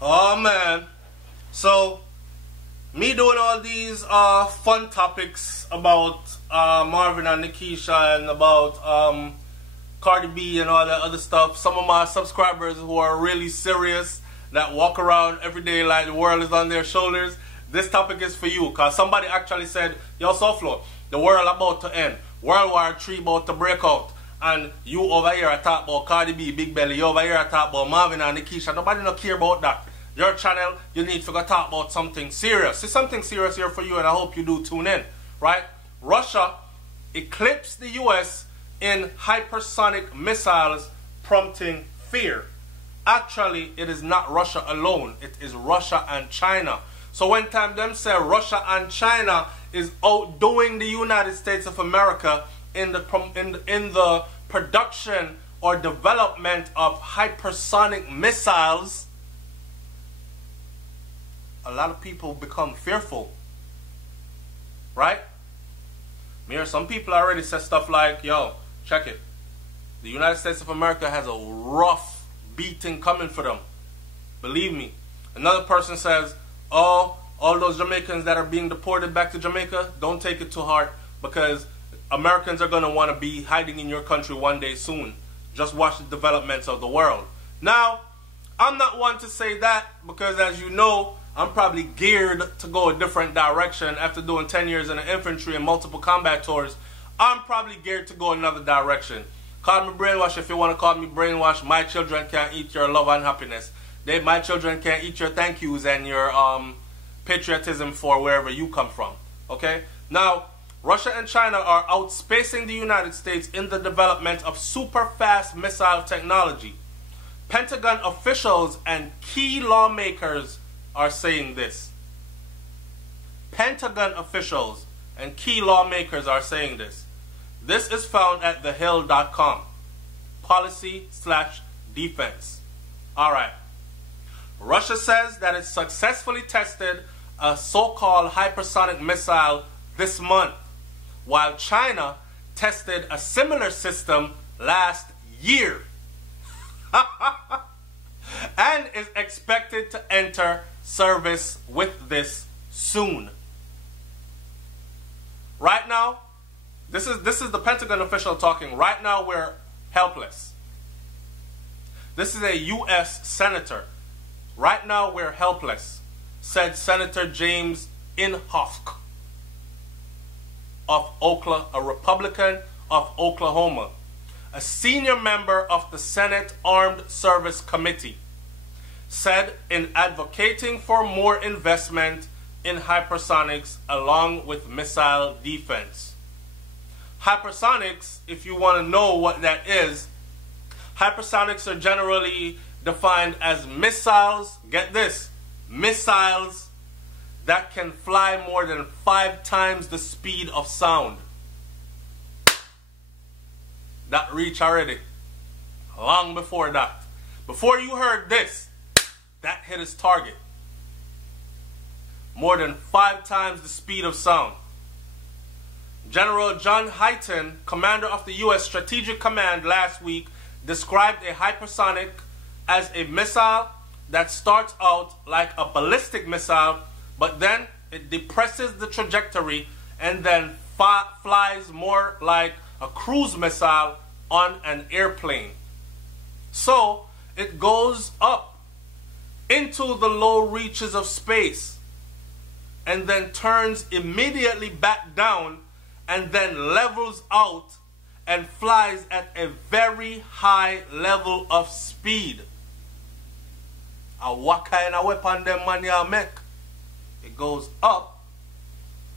Oh man. So me doing all these fun topics about Marvin and Nikisha and about Cardi B and all that other stuff. Some of my subscribers who are really serious, that walk around every day like the world is on their shoulders, this topic is for you. Because somebody actually said, yo, SouFlo, the world about to end. World War III about to break out. And you over here are talk about Cardi B, Big Belly. You over here are talk about Marvin and Nikisha. Nobody no care about that. Your channel, you need to go talk about something serious. There's something serious here for you, and I hope you do tune in. Right? Russia eclipsed the US in hypersonic missiles, prompting fear. Actually, it is not Russia alone. It is Russia and China. So when time them say Russia and China is outdoing the United States of America in the production or development of hypersonic missiles, a lot of people become fearful. Right? Some people already said stuff like, yo, check it. The United States of America has a rough beating coming for them. Believe me. Another person says, oh, all those Jamaicans that are being deported back to Jamaica, don't take it too hard, because Americans are going to want to be hiding in your country one day soon. Just watch the developments of the world. Now, I'm not one to say that, because as you know, I'm probably geared to go a different direction after doing 10 years in the infantry and multiple combat tours. I'm probably geared to go another direction. Call me brainwash if you want to call me brainwash. My children can't eat your love and happiness. My children can't eat your thank yous and your patriotism for wherever you come from. Okay? Now, Russia and China are outspacing the United States in the development of super fast missile technology. Pentagon officials and key lawmakers are saying this. Pentagon officials and key lawmakers are saying this. This is found at thehill.com. Policy/defense. Alright. Russia says that it successfully tested a so-called hypersonic missile this month, while China tested a similar system last year and is expected to enter service with this soon. Right now, this is the Pentagon official talking. Right now, we're helpless. This is a U.S. senator. Right now, we're helpless, said Senator James Inhofe of Oklahoma, a Republican of Oklahoma, a senior member of the Senate Armed Service Committee, said in advocating for more investment in hypersonics along with missile defense. Hypersonics, if you want to know what that is, hypersonics are generally defined as missiles, get this, missiles that can fly more than 5 times the speed of sound. That reach already. Long before that. Before you heard this, that hit its target. More than 5 times the speed of sound. General John Hyten, commander of the U.S. Strategic Command last week, described a hypersonic as a missile that starts out like a ballistic missile, but then it depresses the trajectory and then flies more like a cruise missile on an airplane. So it goes up into the low reaches of space and then turns immediately back down and then levels out and flies at a very high level of speed. And what kind of weapon them man ya make? It goes up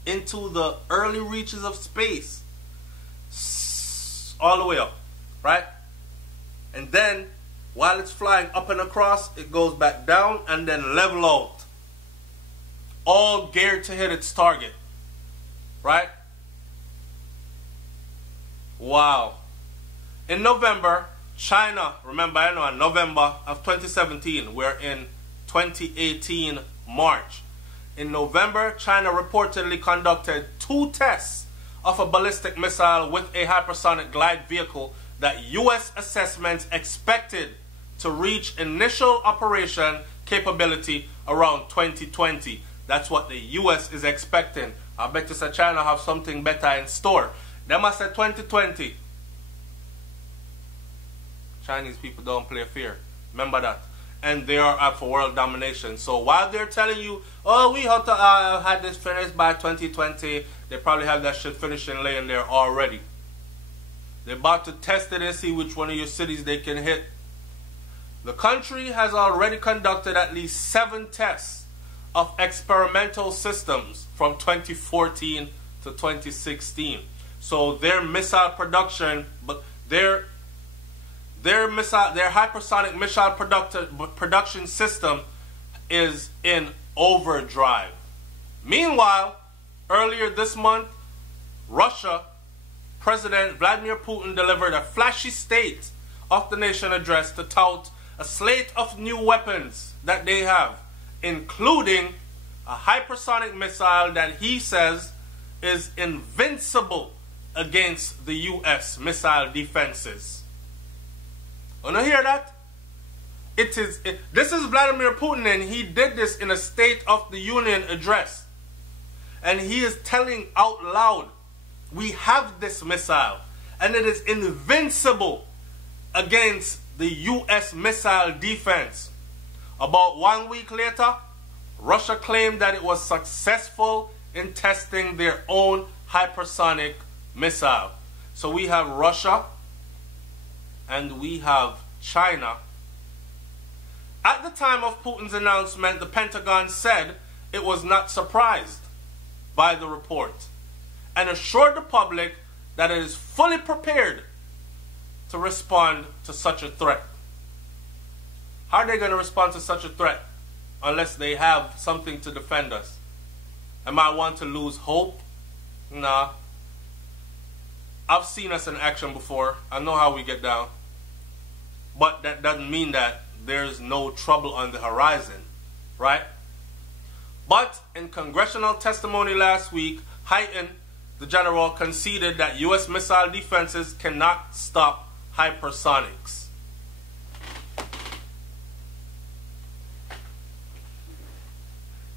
into the early reaches of space, all the way up, right? And then while it's flying up and across, it goes back down and then level out, all geared to hit its target, right? Wow. In November, China, remember, I know, in November of 2017, we're in 2018 March. In November, China reportedly conducted 2 tests of a ballistic missile with a hypersonic glide vehicle that U.S. assessments expected to reach initial operation capability around 2020. That's what the US is expecting. I bet you say China have something better in store. Them I said 2020. Chinese people don't play fair. Remember that. And they are up for world domination. So while they're telling you, oh, we have to have this finished by 2020, they probably have that shit finished and laying there already. They're about to test it and see which one of your cities they can hit. The country has already conducted at least 7 tests of experimental systems from 2014 to 2016. So their missile production, but their hypersonic missile production system is in overdrive. Meanwhile, earlier this month, Russia President Vladimir Putin delivered a flashy State of the Nation address to tout a slate of new weapons that they have, including a hypersonic missile that he says is invincible against the US missile defenses. Wanna hear that? This is Vladimir Putin, and he did this in a State of the Union address. And he is telling out loud, we have this missile, and it is invincible against the US missile defense. About 1 week later, Russia claimed that it was successful in testing their own hypersonic missile. So we have Russia and we have China. At the time of Putin's announcement, the Pentagon said it was not surprised by the report and assured the public that it is fully prepared to respond to such a threat. How are they going to respond to such a threat unless they have something to defend us? Am I one to lose hope? Nah. I've seen us in action before. I know how we get down. But that doesn't mean that there's no trouble on the horizon, right? But in congressional testimony last week, Hyten, the general, conceded that U.S. missile defenses cannot stop hypersonics.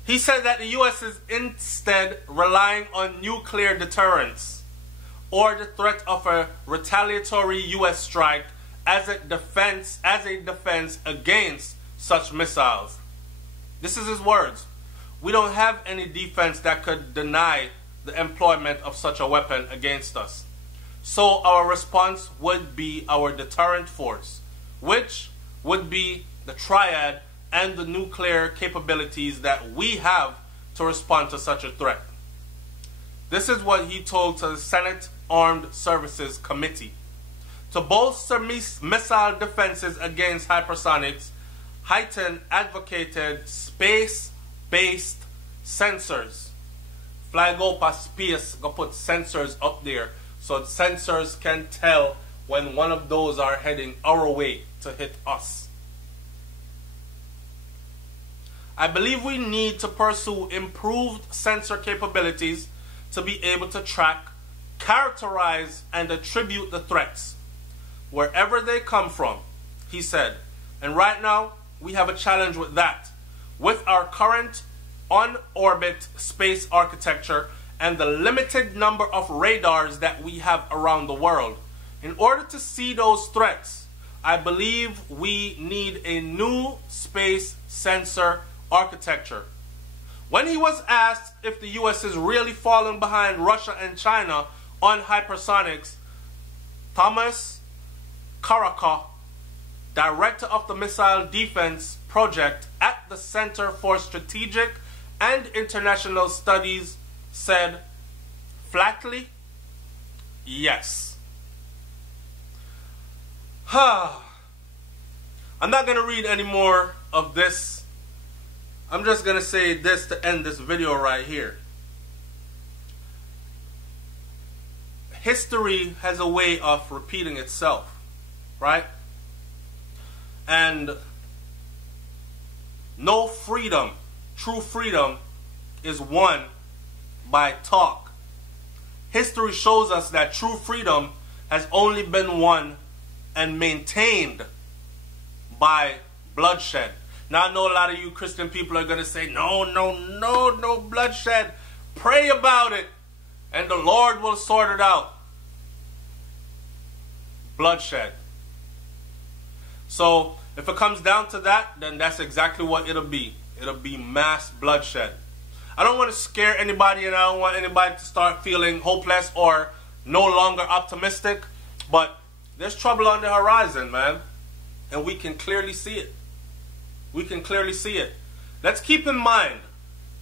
He said that the U.S. is instead relying on nuclear deterrence or the threat of a retaliatory U.S. strike as a defense against such missiles. This is his words. We don't have any defense that could deny the employment of such a weapon against us. So our response would be our deterrent force, which would be the triad and the nuclear capabilities that we have to respond to such a threat. This is what he told to the Senate Armed Services Committee. To bolster missile defenses against hypersonics, Hyten advocated space-based sensors. Fly go past space, go put sensors up there so the sensors can tell when one of those are heading our way to hit us. I believe we need to pursue improved sensor capabilities to be able to track, characterize, and attribute the threats wherever they come from, he said. And right now, we have a challenge with that. With our current on-orbit space architecture and the limited number of radars that we have around the world, in order to see those threats, I believe we need a new space sensor architecture. When he was asked if the U.S. is really falling behind Russia and China on hypersonics, Thomas Karaka, director of the Missile Defense Project at the Center for Strategic and International Studies, said flatly, yes. I'm not going to read any more of this. I'm just going to say this to end this video right here. History has a way of repeating itself, right? And no freedom, true freedom, is won by talk. History shows us that true freedom has only been won and maintained by bloodshed. Now I know a lot of you Christian people are going to say, no bloodshed. Pray about it and the Lord will sort it out. Bloodshed. So if it comes down to that, then that's exactly what it'll be. It'll be mass bloodshed. I don't want to scare anybody, and I don't want anybody to start feeling hopeless or no longer optimistic, but there's trouble on the horizon, man, and we can clearly see it. We can clearly see it. Let's keep in mind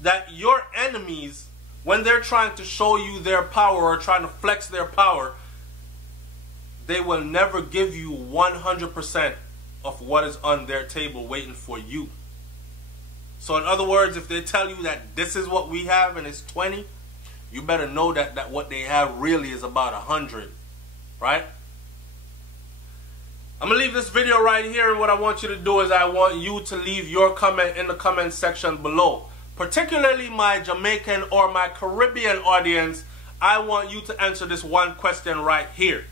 that your enemies, when they're trying to show you their power or trying to flex their power, they will never give you 100% of what is on their table waiting for you. So in other words, if they tell you that this is what we have and it's 20, you better know that what they have really is about 100, right? I'm going to leave this video right here, and what I want you to do is I want you to leave your comment in the comment section below. Particularly my Jamaican or my Caribbean audience, I want you to answer this one question right here.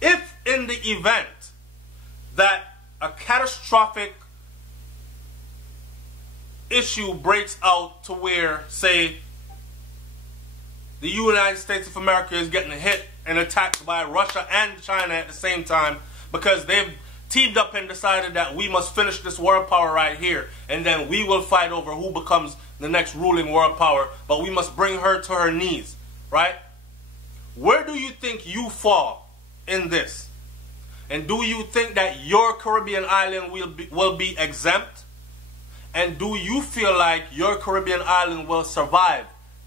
If in the event that a catastrophic issue breaks out to where, say, the United States of America is getting hit and attacked by Russia and China at the same time, because they've teamed up and decided that we must finish this world power right here, and then we will fight over who becomes the next ruling world power, but we must bring her to her knees, right? Where do you think you fall in this? And do you think that your Caribbean island will be exempt? And do you feel like your Caribbean island will survive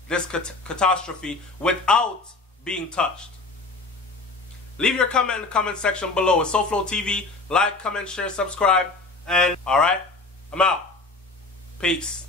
this catastrophe without being touched? Leave your comment in the comment section below. It's SouFLoTV. Like, comment, share, subscribe. And, alright, I'm out. Peace.